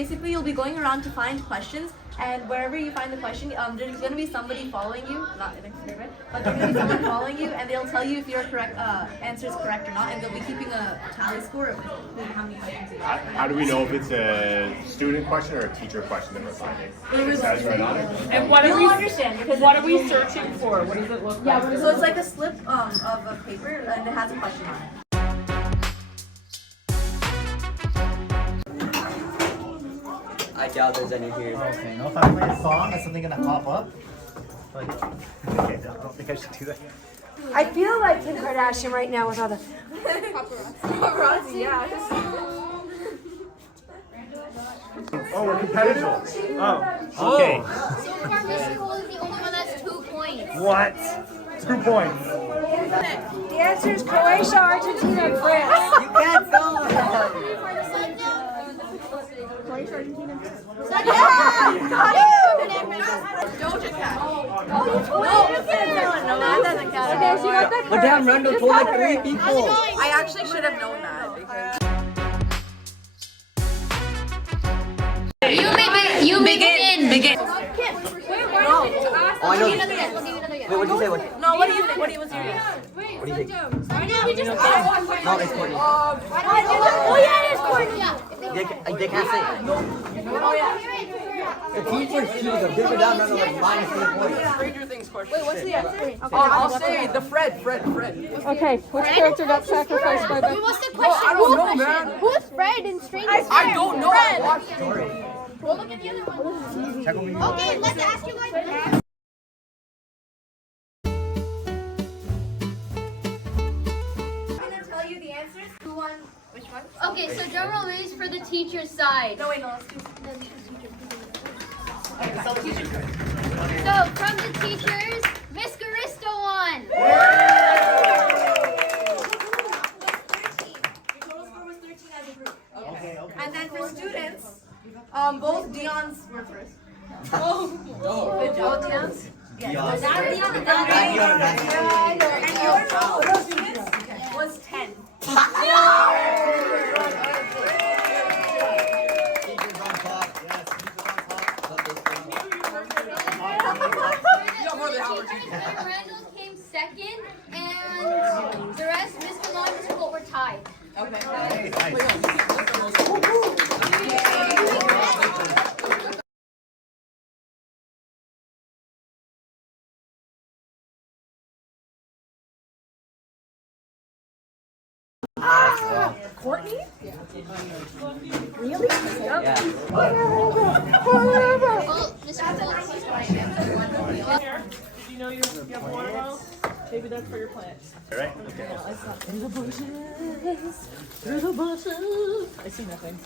basically you'll be going around to find questions, and wherever you find the question, there's going to be somebody following you, not in experiment, but there's going to be someone following you, and they'll tell you if your correct answer is correct or not, and they'll be keeping a tally score of how many questions you got. How do we know if it's a student question or a teacher question that we're finding? It says right on it. And what You'll understand because what are we searching for? What does it look like? So it's like a slip of a paper, and it has a question on it. I doubt there's any here. Okay, no, if I play a song, is something gonna pop up? Like, okay, I don't think I should do that. I feel like Kim Kardashian right now with all the Paparazzi, yeah. Oh, we're competitive. Oh. Okay. So far, Miss Cole is the only one that's 2 points. What? 2 points. The answer is Croatia, Argentina, and France. You can't tell them. Doja Cat. Oh, you told me. No, that doesn't count. Okay, so you got that But damn, Randall told like 3 people. I actually should have known that because. You begin. Begin. Oh, I know. We'll give you another guess. Wait, what did you say? What? No, what do you think? What was your guess? What do you think? Oh, No, it's Courtney. yeah, it is Courtney. They can't say it. Oh yeah. The teacher's choose a bigger down Randall like -3 points. Stranger Things question. Wait, what's the answer? I'll say the Fred. Okay, which character got sacrificed by Wait, what's the question? I don't know, man. Who's Fred in Stranger Things? I don't know. I watched it. We'll look at the other one. Check over here. Okay, let's ask you guys. I'm gonna tell you the answers. Who won? Which one? Okay, so drum roll is for the teacher's side. No, wait, no. Let's do. Okay, so teacher. So from the teachers, Miss Garisto won. Your total score was 13 as a group. Okay. And then for students, both Dion's were first. Good job, Dion's. Dion. And your total for students was 10. Teachers on top. Yes, teachers on top. Randall came second, and the rest, Mr. Long and Mr. Holt were tied. Hey, nice. Courtney? Well, Mr. Holt. Did you know you have water bottles? Maybe that's for your plants. All right. Okay. Through the bushes. I see nothing.